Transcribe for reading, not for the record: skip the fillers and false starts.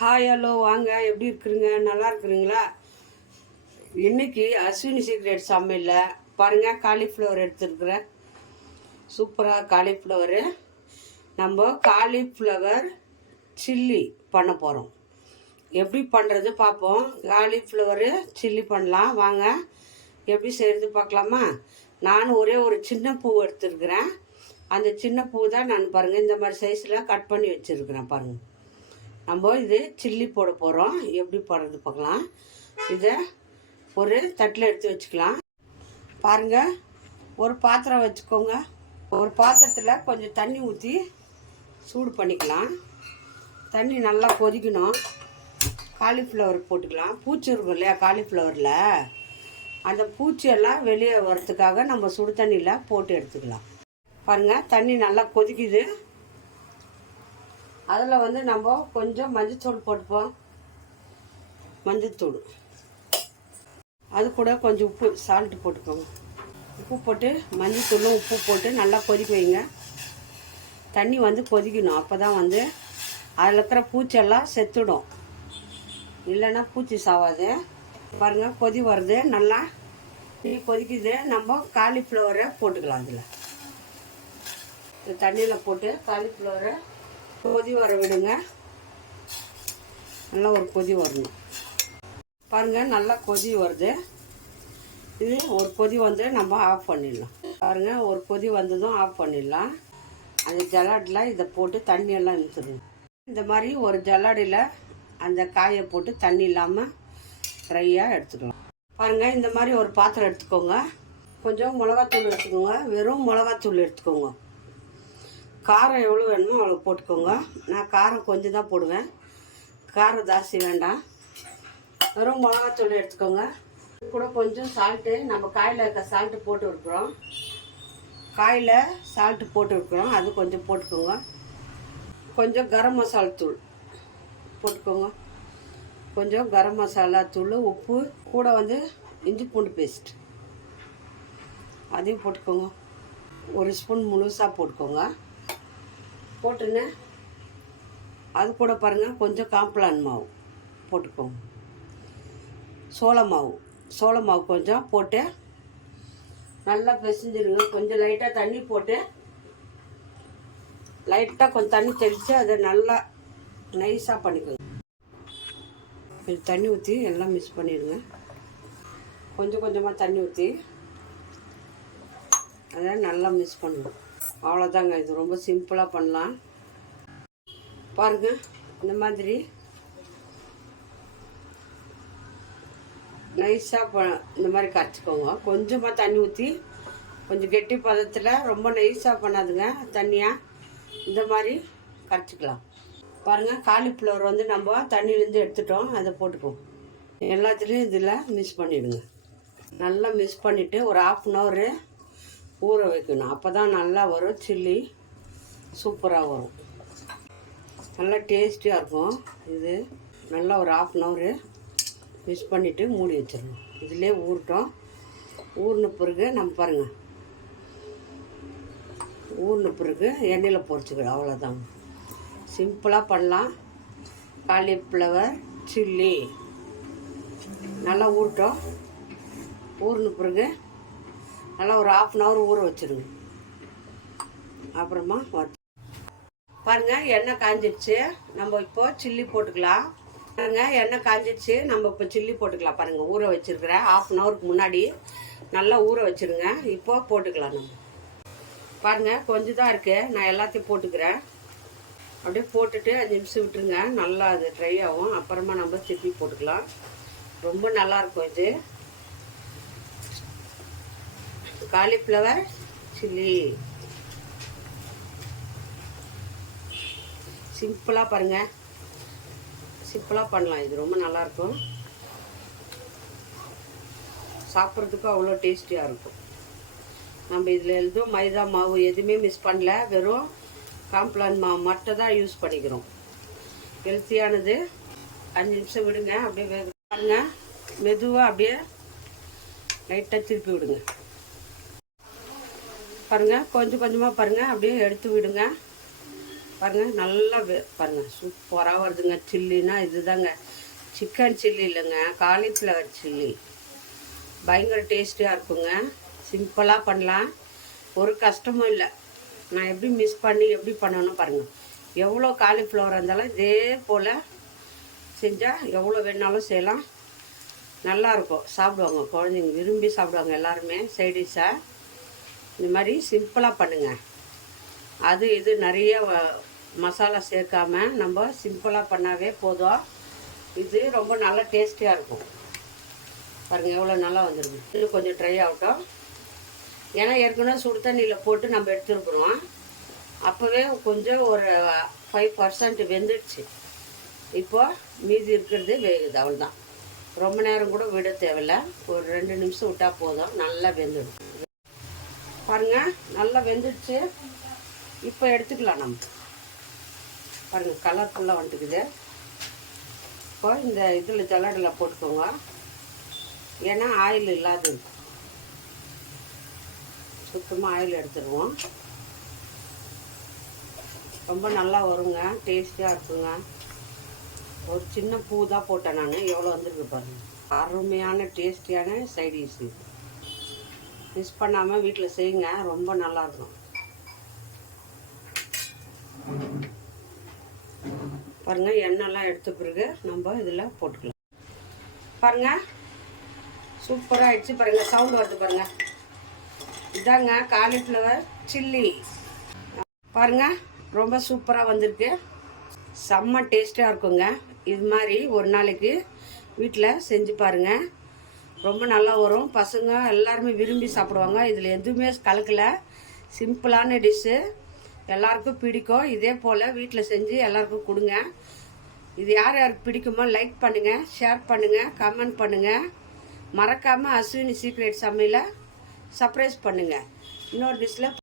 Hi hello வாங்க, எப்படி இருக்கிறீங்க? நல்லா இருக்கிறீங்களா? இன்னைக்கு அஸ்வினி சீக்ரெட் சமையலில் பாருங்கள், காலிஃப்ளவர் எடுத்துருக்குறேன். சூப்பராக காலிஃப்ளவரு. நம்ம காலிஃப்ளவர் சில்லி பண்ண போகிறோம். எப்படி பண்ணுறது பார்ப்போம். காலிஃப்ளவரு சில்லி பண்ணலாம் வாங்க. எப்படி செய்கிறது பார்க்கலாமா? நான் ஒரே ஒரு சின்ன பூ எடுத்துருக்குறேன். அந்த சின்ன பூ தான் நான் பாருங்கள் இந்த மாதிரி சைஸில் கட் பண்ணி வச்சுருக்குறேன். பாருங்கள், நம்ம இது சில்லி போட போகிறோம். எப்படி போடுறது பார்க்கலாம். இதை ஒரு தட்டில் எடுத்து வச்சுக்கலாம். பாருங்கள், ஒரு பாத்திரம் வச்சுக்கோங்க. ஒரு பாத்திரத்தில் கொஞ்சம் தண்ணி ஊற்றி சூடு பண்ணிக்கலாம். தண்ணி நல்லா கொதிக்கணும். காலிஃப்ளவர் போட்டுக்கலாம். பூச்சி இருக்கும் இல்லையா காலிஃப்ளவரில், அந்த பூச்சியெல்லாம் வெளியே வர்றதுக்காக நம்ம சுடு தண்ணியில் போட்டு எடுத்துக்கலாம். பாருங்கள், தண்ணி நல்லா கொதிக்குது. அதில் நம்ம கொஞ்சம் மஞ்சத்தூள் போட்டுப்போம். மஞ்சத்தூள், அது கூட கொஞ்சம் உப்பு, சால்ட்டு போட்டுக்கோங்க. உப்பு போட்டு மஞ்சத்தூளும் உப்பு போட்டு நல்லா கொதிக்க வைங்க. தண்ணி கொதிக்கணும். அப்போ தான் அதில் இருக்கிற பூச்செல்லாம் செத்துடும். இல்லைன்னா பூச்சி சாவாது. பாருங்கள், கொதி வருது. நல்லா கொதிக்குது. நம்ம காலிஃப்ளவரை போட்டுக்கலாம். அதில் தண்ணியில் போட்டு காலிஃப்ளவரை கொதி வர விடுங்க. நல்லா ஒரு கொதி வரணும். பாருங்கள், நல்லா கொதி வருது. இது ஒரு கொதி நம்ம ஆஃப் பண்ணிடலாம். பாருங்கள், ஒரு கொதி வந்ததும் ஆஃப் பண்ணிடலாம். அந்த ஜல்லாடில் இதை போட்டு தண்ணியெல்லாம் இழுத்துடணும். இந்த மாதிரி ஒரு ஜல்லாடியில் அந்த காயை போட்டு தண்ணி இல்லாமல் ட்ரையாக எடுத்துக்கலாம். பாருங்கள், இந்த மாதிரி ஒரு பாத்திரம் எடுத்துக்கோங்க. கொஞ்சம் மிளகாத்தூள் எடுத்துக்கோங்க. வெறும் மிளகாத்தூள் எடுத்துக்கோங்க. காரம் எவ்வளோ வேணுமோ அவ்வளோ போட்டுக்கோங்க. நான் காரம் கொஞ்சம் தான் போடுவேன். காரம் ஜாஸ்தி வேண்டாம். வெறும் மிளகாத்தூள் எடுத்துக்கோங்க. கூட கொஞ்சம் சால்ட்டு, நம்ம காயில் இருக்க சால்ட்டு போட்டு இருக்கிறோம். காயில் சால்ட்டு போட்டு இருக்கிறோம், அது கொஞ்சம் போட்டுக்கோங்க. கொஞ்சம் கரம் மசாலா தூள் போட்டுக்கோங்க. கொஞ்சம் கரம் மசாலா தூள், உப்பு, கூட இஞ்சி பூண்டு பேஸ்ட் அதையும் போட்டுக்கோங்க. ஒரு ஸ்பூன் முழுசாக போட்டுக்கோங்க. போட்டுன்னு அது கூட பாருங்கள் கொஞ்சம் காம்ப்ளான் மாவு போட்டுக்கோங்க. சோள மாவு கொஞ்சம் போட்டு நல்லா பிசைஞ்சிருங்க. கொஞ்சம் லைட்டாக தண்ணி போட்டு லைட்டாக கொஞ்சம் தண்ணி தெளித்து அதை நல்லா நைஸாக பண்ணிக்கோங்க. கொஞ்சம் தண்ணி ஊற்றி எல்லாம் மிக்ஸ் பண்ணிடுங்க. கொஞ்சம் கொஞ்சமாக தண்ணி ஊற்றி அதை நல்லா மிக்ஸ் பண்ணுங்க. அவ்வளோதாங்க. இது ரொம்ப சிம்பிளாக பண்ணலாம். பாருங்கள், இந்த மாதிரி நைஸாக இந்த மாதிரி கரைச்சிக்கோங்க. கொஞ்சமாக தண்ணி ஊற்றி கொஞ்சம் கெட்டி பதத்தில், ரொம்ப நைஸாக பண்ணாதுங்க, தண்ணியாக இந்த மாதிரி கரைச்சிக்கலாம். பாருங்கள், காலிஃப்ளவர் நம்ம தண்ணியிலேருந்து எடுத்துட்டோம். அதை போட்டுக்குவோம். எல்லாத்துலேயும் இதில் மிக்ஸ் பண்ணிவிடுங்க. நல்லா மிக்ஸ் பண்ணிவிட்டு ஒரு 1/2 hour ஊற வைக்கணும். அப்போ தான் நல்லா வரும். சில்லி சூப்பராக வரும். நல்லா டேஸ்டியாக இருக்கும். இது நல்லா ஒரு 1/2 hour மிக்ஸ் பண்ணிவிட்டு மூடி வச்சிடணும். இதிலே ஊறட்டும். ஊறின பிறகு நம்ம பாருங்கள், ஊறின பிறகு எண்ணெயில் பொரிச்சுக்கலாம். அவ்வளோதாங்க. சிம்பிளாக பண்ணலாம். காலிஃப்ளவர் சில்லி நல்லா ஊறட்டும். ஊறின பிறகு நல்லா ஒரு 1/2 hour ஊற வச்சுருங்க. அப்புறமா பாருங்கள், எண்ணெய் காஞ்சிடுச்சு. நம்ம இப்போது சில்லி போட்டுக்கலாம். பாருங்கள், எண்ணெய் காஞ்சிடுச்சு. நம்ம இப்போ சில்லி போட்டுக்கலாம். பாருங்கள், ஊற வச்சுருக்கிறேன். 1/2 hour முன்னாடி நல்லா ஊற வச்சுருங்க. இப்போ போட்டுக்கலாம். நம்ம பாருங்கள், கொஞ்சம் தான் இருக்குது. நான் எல்லாத்தையும் போட்டுக்கிறேன். அப்படியே போட்டுட்டு 5 நிமிஷம் விட்டுருங்க. நல்லா அது ட்ரை ஆகும். அப்புறமா நம்ம திருப்பி போட்டுக்கலாம். ரொம்ப நல்லாயிருக்கும். இது காலிஃப்ளவர் சில்லி சிம்பிளாக பாருங்கள், சிம்பிளாக பண்ணலாம். இது ரொம்ப நல்லாயிருக்கும். சாப்பிட்றதுக்கும் அவ்வளோ டேஸ்டியாக இருக்கும். நம்ம இதில் எதுவும் மைதா மாவு எதுவுமே மிஸ் பண்ணல. வெறும் காம்ப்ளான் மாவு மட்டும் தான் யூஸ் பண்ணிக்கிறோம். ஹெல்த்தியானது. 5 நிமிஷம் விடுங்க. அப்படியே பாருங்க, மெதுவாக அப்படியே லைட்டாக திருப்பி விடுங்க. பாருங்கள், கொஞ்சம் கொஞ்சமாக பாருங்கள், அப்படியே எடுத்து விடுங்க. பாருங்கள் நல்லா பாருங்கள் சூப்பராக வருதுங்க. சில்லினா இதுதாங்க, சிக்கன் சில்லி இல்லைங்க, காலிஃப்ளவர் சில்லி. பயங்கர டேஸ்டியாக இருக்குங்க. சிம்பிளாக பண்ணலாம், ஒரு கஷ்டமும் இல்லை. நான் எப்படி மிஸ் பண்ணி எப்படி பண்ணணும் பாருங்கள். எவ்வளோ காலிஃப்ளவர் இருந்தாலும் இதே போல் செஞ்சால் எவ்வளோ வேணாலும் செய்யலாம். நல்லாயிருக்கும், சாப்பிடுவாங்க குழந்தைங்க, விரும்பி சாப்பிடுவாங்க எல்லாருமே. சைடிஷாக இந்த மாதிரி சிம்பிளாக பண்ணுங்கள். அது இது நிறைய மசாலா சேர்க்காம நம்ம சிம்பிளாக பண்ணாவே போதும். இது ரொம்ப நல்லா டேஸ்டியாக இருக்கும். பாருங்கள் எவ்வளோ நல்லா வந்துருக்கு. இது கொஞ்சம் ட்ரை ஆகட்டும், ஏன்னா ஏற்கனவே சுடு தண்ணியில் போட்டு நம்ம எடுத்துருக்குறோம். அப்போவே கொஞ்சம் ஒரு 5% வெந்துடுச்சு. இப்போ மீதி இருக்கிறது வேகுது, அவ்வளோதான். ரொம்ப நேரம் கூட விட தேவையில்லை, ஒரு 2 நிமிஷம் விட்டால் போதும், நல்லா வெந்துடும். பாருங்கள் நல்லா வெந்துடுச்சு. இப்போ எடுத்துக்கலாம் நம்ம. பாருங்கள் கலர்ஃபுல்லாக வந்துட்டுக்குது. இப்போ இந்த இதில் ஜல்லடில் போட்டுக்கோங்க, ஏன்னா ஆயில் இல்லாது சுத்தமாக ஆயில் எடுத்துடுவோம். ரொம்ப நல்லா வருங்க, டேஸ்டியாக இருக்குங்க. ஒரு சின்ன பூ தான் போட்டேன் நான், எவ்வளோ வந்துருக்கு பாருங்கள். அருமையான டேஸ்டியான சைடிஷ். மிஸ் பண்ணாமல் வீட்டில் செய்யுங்க, ரொம்ப நல்லாயிருக்கும். பாருங்கள் எண்ணெய்லாம் எடுத்த பிறகு நம்ம இதில் போட்டுக்கலாம். பாருங்கள் சூப்பராக ஆயிடுச்சு. பாருங்கள் சவுண்டு வருது பாருங்கள். இதாங்க காலிஃப்ளவர் சில்லி. பாருங்கள் ரொம்ப சூப்பராக வந்திருக்கு, செம்ம டேஸ்ட்டாக இருக்குங்க. இது மாதிரி ஒரு நாளைக்கு வீட்டில் செஞ்சு பாருங்கள், ரொம்ப நல்லா வரும். பசங்க எல்லாருமே விரும்பி சாப்பிடுவாங்க. இதில் எதுவுமே கலக்கலை, சிம்பிளான டிஷ்ஷு, எல்லாருக்கும் பிடிக்கும். இதே போல் வீட்டில் செஞ்சு எல்லாருக்கும் கொடுங்க. இது யார் யாருக்கு பிடிக்குமோ லைக் பண்ணுங்கள், ஷேர் பண்ணுங்கள், கமெண்ட் பண்ணுங்கள். மறக்காமல் அஸ்வினி சீக்ரெட் சமையலை சர்ப்ரைஸ் பண்ணுங்கள். இன்னொரு டிஷ்ஷில்